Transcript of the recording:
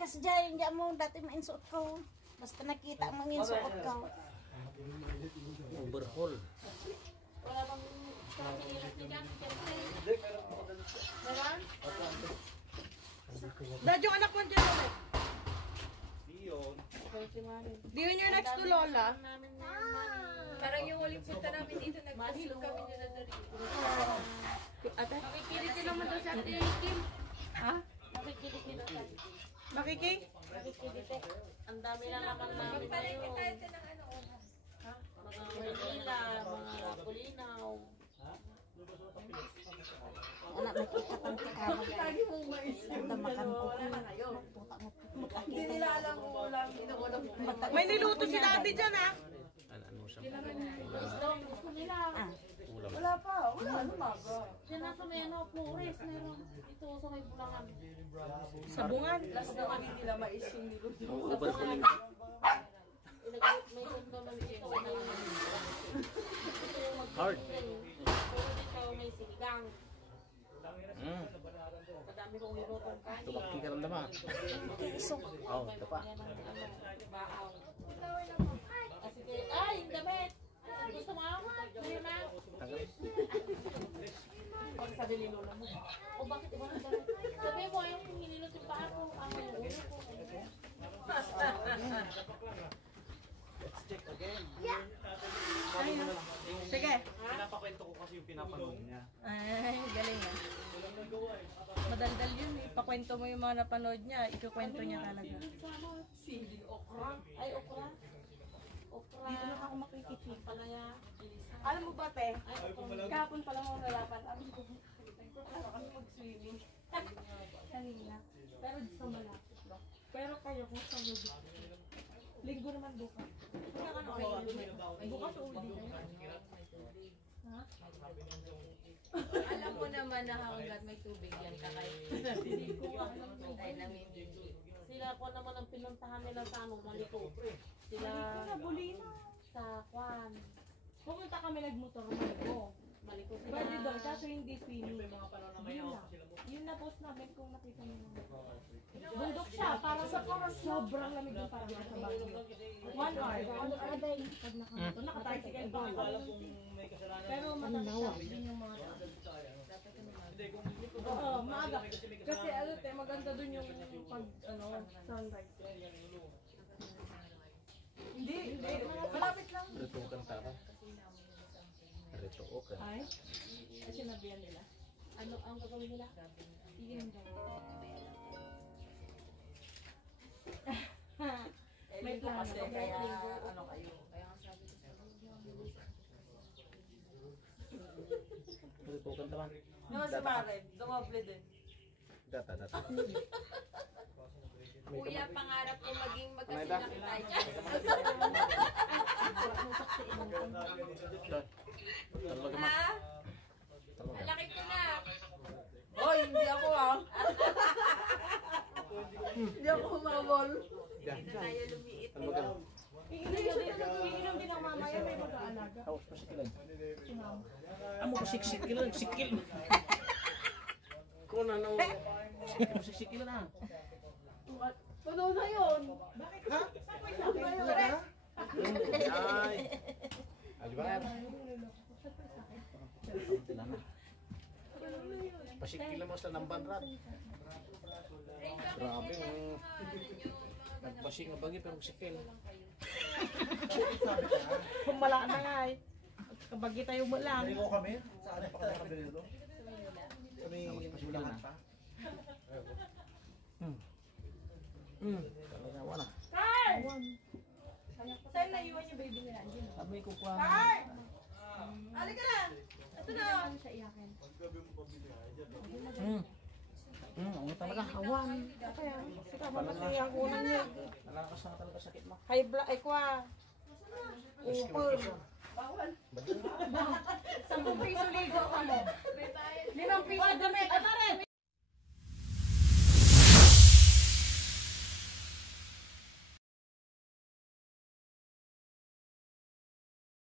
kasi dyan, hindi mo dati mainsuot ko. Basta nakita ang mga insuot ko. Overhaul. Wala bang hirap ni Jack? Meron? Dad, yung anak mo dyan ulit. Diyon. Diyon yung next to Lola. Parang yung uling punta namin dito, nagpasilog kami nyo na dari. Ate? Nakikiliti naman daw sa Ate Kim. Ha? Nakikiliti daw sa Makikig? Nakikiliti. Ang dami na naman namin ngayon. Mga Manila, mga Kulinaw. Anak, nakikatang tikawag. Ganda makan ko. Hindi nila alam kung walang inuulam. May niluto si Daddy dyan, ha? Ano siya? Gusto nila. Ulam. Wala pa. Wala. Lumaga. Diyan nasa may Flores, meron. Ito sa may Bulangan. Sabungan. Last na kami nila mais yung niluto. Overhauling. May sundo naman dito. Ito yung Hard. pero dito may sinigang. Kadami kong nilutong kanin. Tubaki ka lang naman. Oo, ito pa. Baaw. Sige, ay, yung damit. Gusto mo? Ngayon na. Pag sabi ni Lola mo. O bakit iba ng damit? Sabi mo, yung hinilutin pa ako. Ang ulo ko. Let's check again. Sige. Pinapakwento ko kasi yung pinapanood niya. Ay, galing yan. Madaldal yun. Ipakwento mo yung mga napanood niya. Ikukwento niya talaga. Sili, okra. Ay, okra. Okra. Dito na ako makikitip. Palaya. Alam mo ba, te? Ay, okra. Kahapon pala mo nalapan. Alam ko, kami mag-swimming. Kanina. Pero di sa malapit ba? Pero kayo kung sa lubid. Linggo naman bukas. Kaya ano kayo? Bukas o uli kayo? Ha? Alam mo naman na hanggat may tubig yan, kakay. Hindi ko alam. Ay, namin. Sila ko naman ang pinuntahan nila sa anong Maliko. Sila sa Kwan. Pumunta kami nagmotor mo. Maliko sila. Pwede doon, kaso hindi swimming. May Yun lang. Yun na post namin kung nakita mo. Bundok siya, para sa sobrang lamig yung parang sa Baguio. 1 hour. Pag nakamotor, naka-tricycle pa. Pero matatas din yung mga tao. Oo, maaga. Kasi ano te, maganda dun yung pag sunrise. Hindi. Malapit lang. Rito kanta ka. Rito okay. Ay, sinabihan nila. Ano ang gagawin nila? Iyon daw. May plano kasi kaya ano kayo? Kaya ang sabi ko sa Rito kanta man. no, si Maren, dumoble din. Data. Kuya, pangarap ko maging magkasinaki tayo. Ha? Malaki ko na. Hoy, hindi ako Hindi ako humabol. Hindi na tayo lumiit. Iinom din ang mamaya, may mag-aalaga. Hawas pa sikilan. Amo ko sikilan, sikil. Kung ano, sikilan na. Puno na yun. Bakit? Ha? Saan pa yun? Ay. Albar. Pasikilan mo sa nambanrat. Grabe, nagpasing nga bagi pero sikil. Humala na nga eh. Kabagi tayo mo lang. Hindi ko kami. Saan pa kami nakabili dito? Kami Bulacan pa. Talaga wala. Carl! Saan naiwan yung baby nila? Sabi ko kwa. Carl! Halika na! Ito na! Ano siya iyakin? Ang talaga hawan. Kaya, sika mamatay ang unang niya. Nalakas na talaga sakit mo. High blood, ay kwa. Upol. Bawal. 10 piso ligo ka mo. 5 piso damit. At